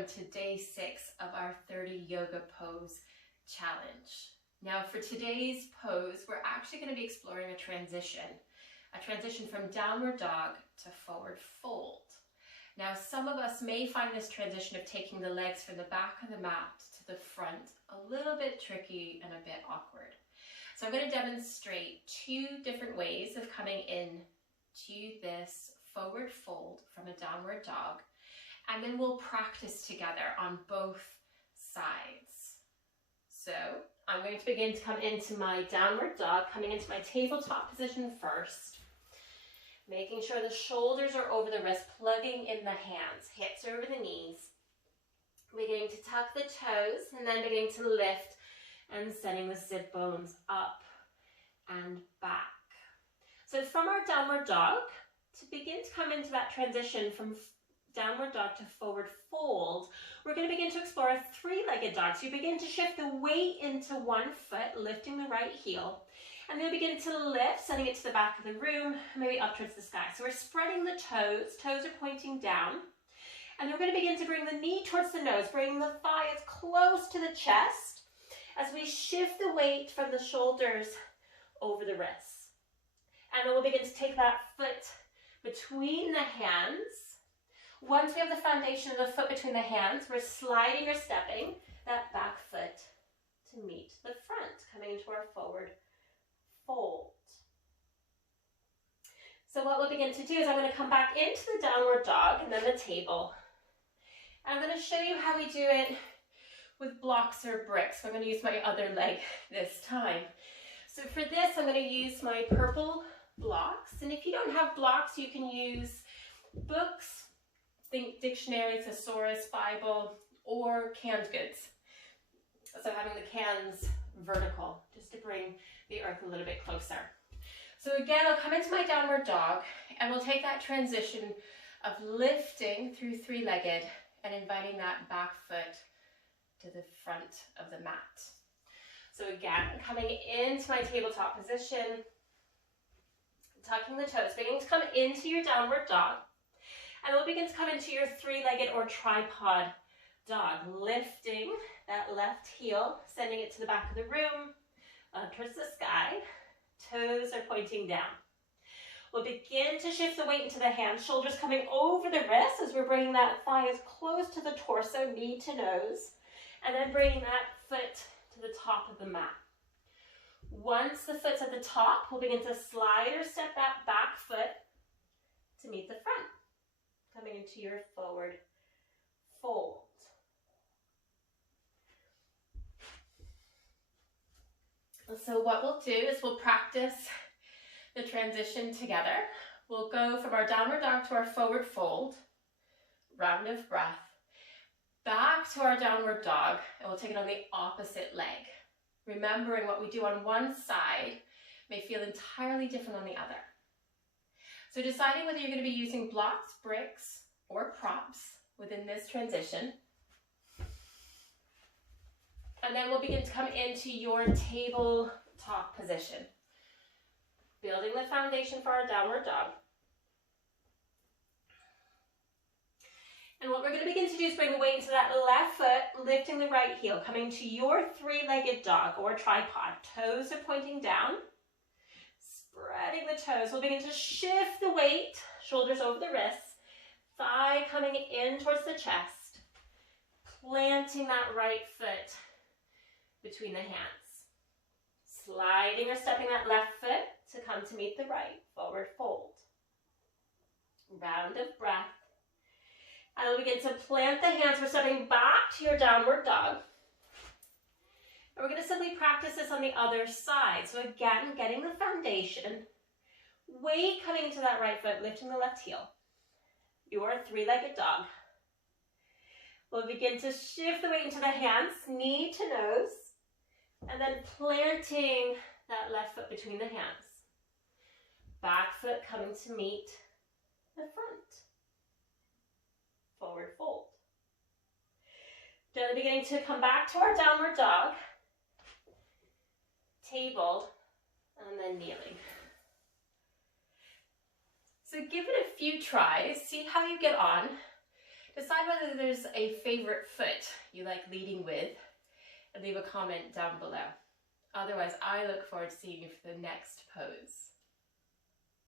welcome to day 6 of our 30 yoga pose challenge. Now for today's pose, we're actually going to be exploring a transition from downward dog to forward fold. Now some of us may find this transition of taking the legs from the back of the mat to the front a little bit tricky and a bit awkward. So I'm going to demonstrate 2 different ways of coming in to this forward fold from a downward dog, and then we'll practice together on both sides. So I'm going to begin to come into my downward dog, coming into my tabletop position first, making sure the shoulders are over the wrists, plugging in the hands, hips over the knees, beginning to tuck the toes, and then beginning to lift and sending the sit bones up and back. So from our downward dog, to begin to come into that transition from downward dog to forward fold, we're going to begin to explore a 3-legged dog. So you begin to shift the weight into one foot, lifting the right heel, and then begin to lift, sending it to the back of the room, maybe up towards the sky. So we're spreading the toes are pointing down, and then we're going to begin to bring the knee towards the nose, bring the thighs close to the chest as we shift the weight from the shoulders over the wrists. And then we'll begin to take that foot between the hands. Once we have the foundation of the foot between the hands, we're sliding or stepping that back foot to meet the front, coming into our forward fold. So what we'll begin to do is I'm going to come back into the downward dog and then the table. And I'm going to show you how we do it with blocks or bricks. So I'm going to use my other leg this time. So for this, I'm going to use my purple blocks. And if you don't have blocks, you can use books. Think dictionary, thesaurus, Bible, or canned goods. So having the cans vertical, just to bring the earth a little bit closer. So again, I'll come into my downward dog, and we'll take that transition of lifting through 3-legged and inviting that back foot to the front of the mat. So again, coming into my tabletop position, tucking the toes, beginning to come into your downward dog. And we'll begin to come into your 3-legged or tripod dog, lifting that left heel, sending it to the back of the room, up towards the sky. Toes are pointing down. We'll begin to shift the weight into the hands, shoulders coming over the wrists as we're bringing that thigh as close to the torso, knee to nose, and then bringing that foot to the top of the mat. Once the foot's at the top, we'll begin to slide or step that back foot to meet the front, coming into your forward fold. So what we'll do is we'll practice the transition together. We'll go from our downward dog to our forward fold, round of breath, back to our downward dog, and we'll take it on the opposite leg. Remembering what we do on one side may feel entirely different on the other. So deciding whether you're going to be using blocks, bricks, or props within this transition. And then we'll begin to come into your tabletop position, building the foundation for our downward dog. And what we're going to begin to do is bring the weight into that left foot, lifting the right heel, coming to your 3-legged dog or tripod. Toes are pointing down. Spreading the toes, we'll begin to shift the weight, shoulders over the wrists, thigh coming in towards the chest, planting that right foot between the hands, sliding or stepping that left foot to come to meet the right, forward fold. Round of breath, and we'll begin to plant the hands. We're stepping back to your downward dog. And we're going to simply practice this on the other side. So again, getting the foundation, weight coming into that right foot, lifting the left heel. Your 3-legged dog. We'll begin to shift the weight into the hands, knee to nose, and then planting that left foot between the hands. Back foot coming to meet the front. Forward fold. Then beginning to come back to our downward dog, tabled, and then kneeling. So give it a few tries, see how you get on. Decide whether there's a favorite foot you like leading with and leave a comment down below. Otherwise, I look forward to seeing you for the next pose.